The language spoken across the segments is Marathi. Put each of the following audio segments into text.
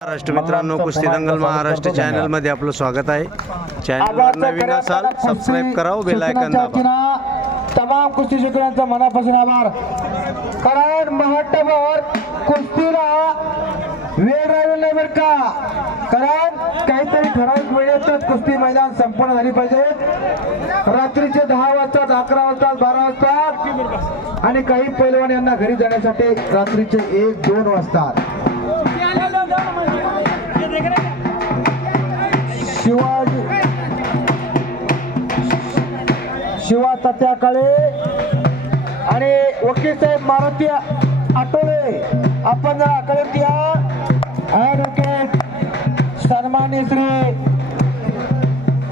महाराष्ट्र मित्रांनो, कुस्ती दंगल महाराष्ट्र चॅनल मध्ये आपलं स्वागत आहे। चॅनलवर नवीन असाल सबस्क्राइब करा, बेल आयकॉन दाबा। तमाम कुस्ती शिकण्याचा मनापासून आभार। कारण महत्त्वावर कुस्तीला वेळ राहिलेला नाही बरं का, कारण काहीतरी ठराविक वेळेतच कुस्ती मैदान संपन्न झाली पाहिजे। रात्रीचे 10 वाजता, 11 वाजता, 12 वाजता आणि काही पैलवान यांना घरी जाण्यासाठी रात्रीचे 1-2 वाजतात। शिवा तात्या काळे आणि वकील साहेब मारुती आठवले आपण आकडे ॲडव्होकेट सन्माननीय श्री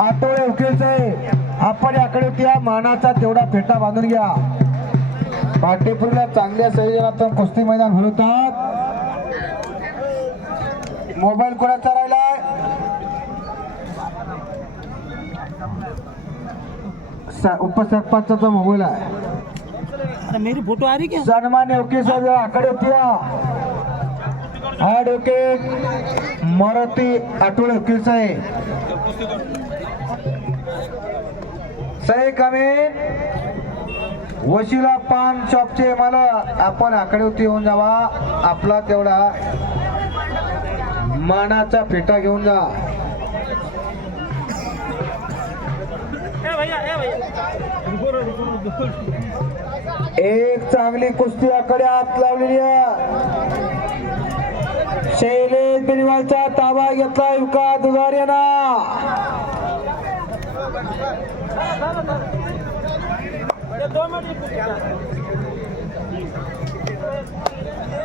आठवले वकील साहेब आपण आकडे मानाचा तेवढा फेटा बांधून घ्या। पाटेपूरला चांगल्या संयोजनातून कुस्ती मैदान भरवतात। मोबाईल कोणाचा राहिलाय? उपसरपंचाचा मोबाईल आहे। मेरी फोटो आ रही क्या? सन्मान्य वकील साहेब आकडे ॲडव्होकेट मारुती आठवले वकील साहेब सही कमी वशिला पान शॉपचे मला आपण आकडे येऊन जावा। आपला तेवढा मानाचा फेटा घेऊन जा। एक चांगली कुस्ती आकडे हात लावलेली आहे। शैलेश बेनीवालचा ताबा घेतला युका दुधार्याना।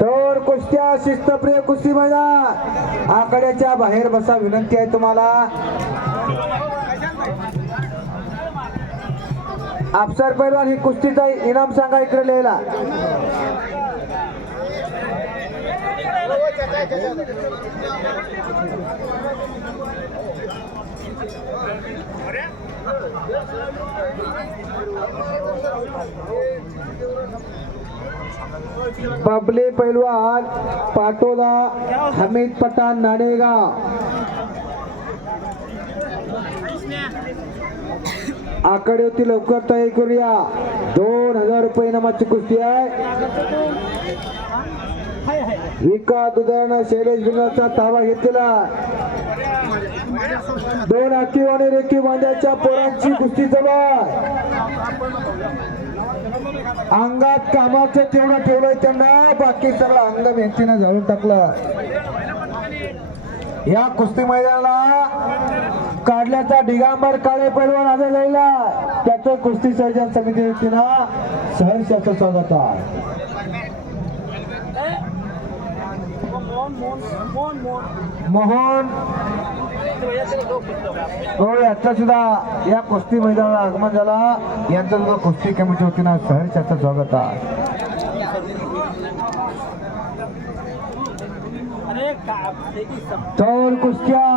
तर कुस्त्या शिस्तप्रिय कुस्ती मैदान आकड्याच्या बाहेर बसा, विनंती आहे तुम्हाला। अफसर पैलवान ही कुस्तीचा इनाम सांगा इकडे लिहिला। बबले पैलवान पाटोदा हमीद पठाण नाणेगाव आकडे होती, लवकर तयारी करूया। 2000 रुपये इनामाची कुस्ती आहे। विका दुधारण शैलेश बिनाचा ताबा घेतलेला। 2 आखीव आणि रेखीव बांध्याच्या पोरांची कुस्ती जवळ। अंगात कामाचं तेवढं ठेवलंय त्यांना, बाकी सगळं अंग मेहनतीनं जाळून टाकलं। या कुस्ती मैदानाला काढल्याचा दिगंबर काळे पैलवान आज जाईला त्याचं कुस्ती सर्जन समिती वतीनं सहर्षाचं स्वागत आहे। मोहन हो याचा सुद्धा या कुस्ती मैदानाला आगमन झाला। यांचं सुद्धा कुस्ती कमिटी वतीनं सहर्षाचं स्वागत आहे। दोन कुस्त्या,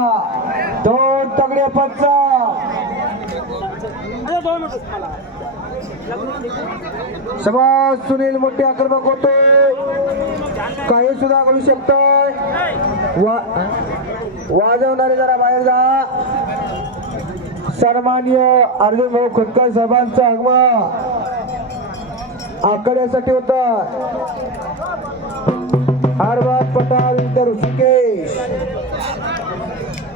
2 तगड्या पच्चा। सभा सुनील मोठे आक्रमक होतोय, काही सुद्धा घडू शकतोय। वाजवणारे जरा बाहेर जा। सन्माननीय अर्जुन भाऊ खोतकर साहेबांचं आगमन आकड्यासाठी होतं। हरवाद पठाण विरुद्ध ऋषिकेश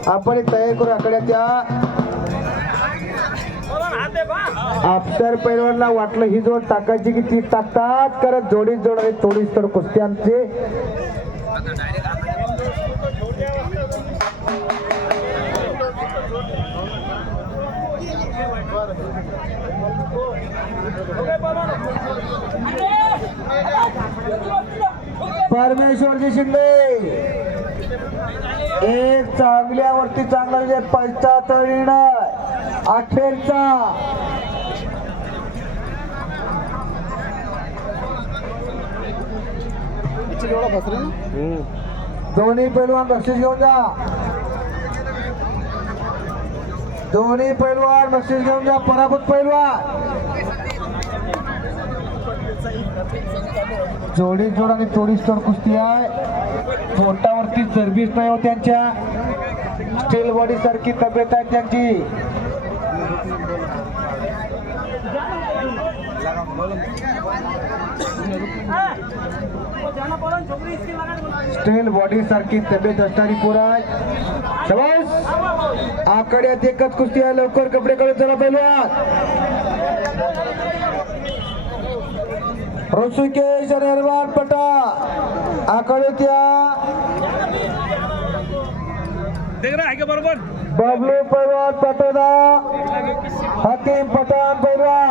आपण तयार करू आकड्यात या। अफसर पैलवानला वाटलं ही जोड टाकायची की ती टाकतात, करत जोडीच जोड आहे। थोडीच तर कुस्त्यांचे परमेश्वरजी शिंदे एक चांगल्यावरती चांगला म्हणजे 75 अखेरचा दोन्ही पैलवान बक्षीस घेऊन जा। दोन्ही पैलवान बक्षीस घेऊन जा। पराभूत पैलवान जोडी जोड आणि तोडीस तोड कुस्ती आहे. पोटावरती चरबीच नाही हो त्यांच्या. स्टील बॉडी सारखी तब्येत आहे त्यांची. स्टील बॉडी सारखी तब्येत असणारी पोरं आहे. शाबास. आकड्यात एकच कुस्ती आहे. लवकर कपडे काढून चला पहिल्यात. ऋषिकेश आणि हनुमान पटा आकड्यात या. बबलू पैलवान पटोदा, हकीम पठाण पैलवान.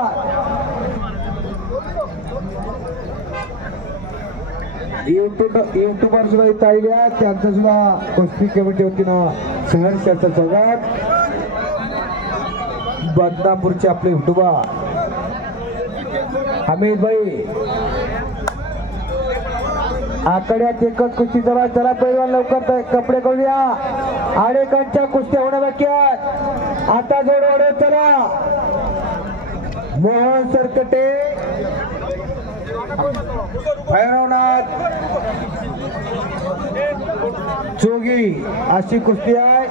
युट्यूबर सुद्धा इथं आलेल्या. त्यांचं सुद्धा कुस्ती कमिटी वतीनं सहर्षाचं स्वागत. बदनापूरचे आपले युट्यूबर हमीद भाई. आकड्यात एकच कुस्ती जरा चला पैलवान लवकर कपडे करून या. अनेकांच्या कुस्त्या होण्या बाकी आहेत. आता जोड वाढवत चला. मोहन सरकटे, भैरवनाथ जोगी अशी कुस्ती आहे.